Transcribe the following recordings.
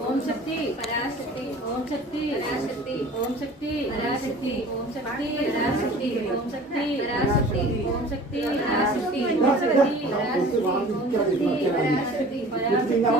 ഓം ശക്തി പരാശക്തി ഓം ശക്തി പരാശക്തി ഓം ശക്തി പരാശക്തി ഓം ശക്തി പരാശക്തി ഓം ശക്തി പരാശക്തി ഓം ശക്തി പരാശക്തി ഓം ശക്തി പരാശക്തി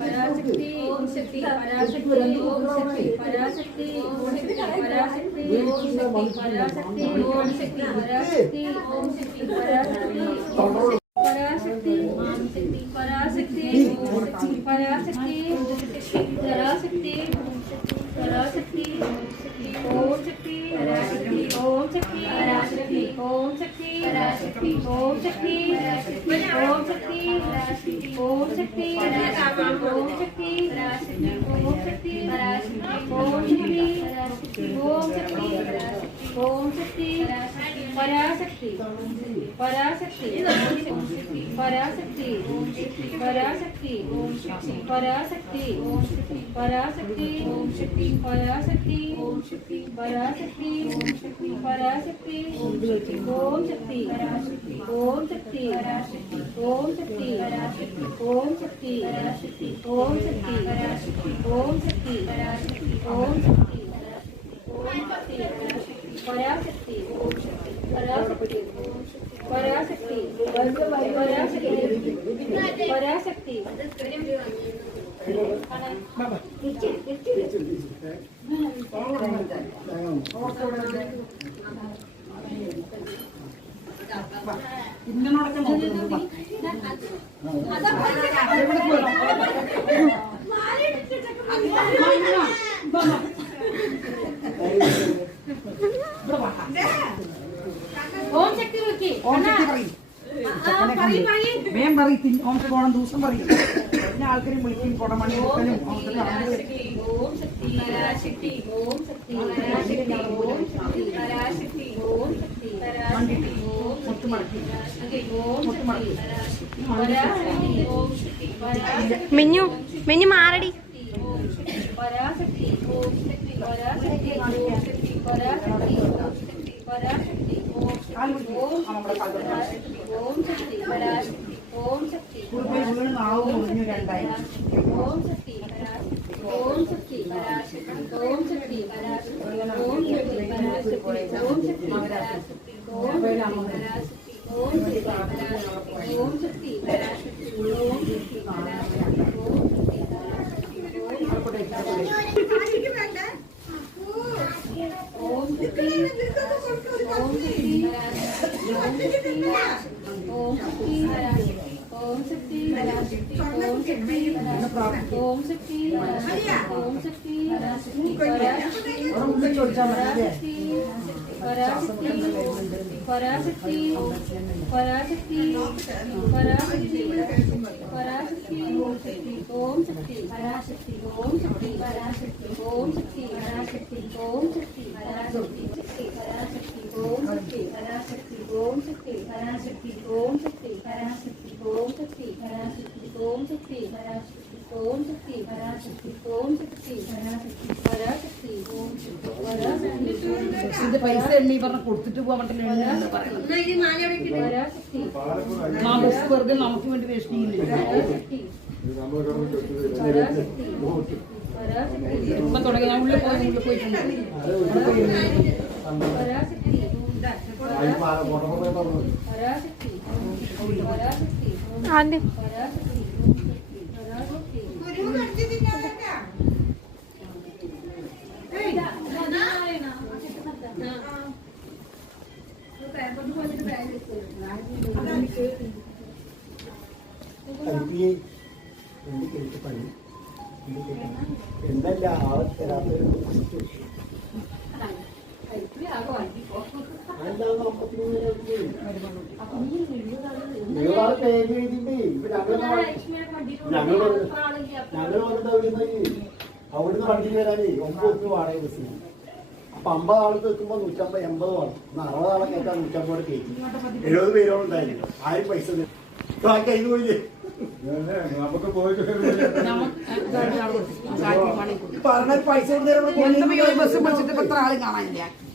പരാശക്തി പരാശക്തി ഓം ശക്തി പരാശക്തി ഓം ശക്തി പരാശക്തി ഓം ശക്തി പരാശക്തി ഓം ശക്തി പരാശക്തി ഓം ശക്തി പരാശക്തി ഓം ശക്തി പരാശക്തി പരാശക്തി പരാശക്തി പരാശക്തി പരാശക്തി പരാശക്തി ഓം ശക്തി പരാശക്തി ഓം ശക്തി പരാശക്തി ഓം ശക്തി പരാശക്തി ഓം ശക്തി ഓം ശക്തി ഓം ശക്തി ഓം ശക്തി ഓം ശക്തി ഓം ശക്തി ഓം ശക്തി പരാശക്തി പരാശക്തി പരാശക്തി പരാശക്തി പരാശക്തി പരാശക്തി പരാശക്തി പരാശക്തി പരാശക്തി ഓം ശക്തി ഓം ശക്തി ഓം ശക്തി ഓം ശക്തി ഓം ശക്തി ഓം ശക്തി ഓം ശക്തി പരാശക്തി പരാശക്തി പരാശക്തി പരാശക്തി ഓം ശക്തി വിളിക്ക് ഓം ശക്തി പറയും വേം പറയും ഓം ശക്തി ഓണം ദിവസം പറയും പിന്നെ ആൾക്കാരും വിളിക്കും കൊടമണി കൊടുക്കലും ഓം ശക്തി പരാശക്തി ഓം ശക്തി പരാശക്തി ഓം ശക്തി പരാശക്തി ഓം ശക്തി പരാശക്തി ഓം മുത്ത് മടക്കി ഓം ശക്തി പരാശക്തി ഓം ശക്തി പരാശക്തി മിന്നു മിന്നു മാറടി ഓം ശക്തി പരാശക്തി ഓം ശക്തി പരാശക്തി ഓം ശക്തി പരാശക്തി ഓം ശക്തി പരാശക്തി ഓം ശക്തി ഓം ശക്തി പരാശക്തി ഓം ശക്തി വീണ് നാവും മുറിഞ്ഞു രണ്ടായി ഓം ശക്തി പരാശക്തി ഓം ശക്തി പരാശക്തി ഓം ശക്തി പരാശക്തി ഓം ശക്തി പരാശക്തി ഓം ശക്തി പരാശക്തി ഓം ശക്തി പരാശക്തി ഓം ശക്തി പരാശക്തി ഓം ശക്തി പരാശക്തി ഓം ശക്തി പരാശക്തി ഓം ശക്തി ഓം ശക്തി ഓം ശക്തി ഓം ശക്തി ഓം ശക്തി ഓം ശക്തി ഓം ശക്തി ഓം ശക്തി ഉള്ളിൽ ചോദിച്ചാൽ മതി പരാശക്തി പരാശക്തി പരാശക്തി പരാശക്തി പരാശക്തി ഓം ശക്തി പരാശക്തി ഓം ശക്തി പരാശക്തി ഓം ശക്തി പരാശക്തി ഓം ശക്തി പരാശക്തി പരാശക്തി ഓം ശക്തി പരാശക്തി ഓം ശക്തി പരാശക്തി ഓം ശക്തി പരാശക്തി ഓം ശക്തി പരാശക്തി ഓം ശക്തി പരാശക്തി ഓം ശക്തി പരാശക്തി ഓം ശക്തി പരാശക്തി പരാശക്തി ഓം ശക്തി പരാശക്തി ഇത് പൈസ എണ്ണി പറഞ്ഞ് കൊടുത്തിട്ട് പോകാൻ പറ്റില്ല പരാശക്തി ആ ബസ് വെറുതെ നമുക്ക് വേണ്ടി വേസ്റ്റ് ചെയ്യില്ല പരാശക്തി പരാശക്തി പരാശക്തി ഇപ്പൊ തുടങ്ങി ഞാൻ ഉള്ളിൽ പോയിട്ടുണ്ട് പരാശക്തി പരാശക്തി പരാശക്തി ആദ്യം പരാശക്തി പരാശക്തി എന്തല്ല അവിടുന്ന് വണ്ടി വരാനേ 9 വാടക ബസ്സിന് അപ്പൊ 50 ആൾ വെക്കുമ്പോ 150 80 വേണം 60 ആളെ കേട്ടാൽ 150 കയറ്റി 70 പേരോളം ഉണ്ടായിരുന്നു ആരും പൈസ കയ്യിൽ പോയില്ലേ നമുക്ക് പറഞ്ഞ പൈസ ബസ് വിളിച്ചിട്ട് ഇപ്പൊ എത്ര ആളും കാണാനില്ല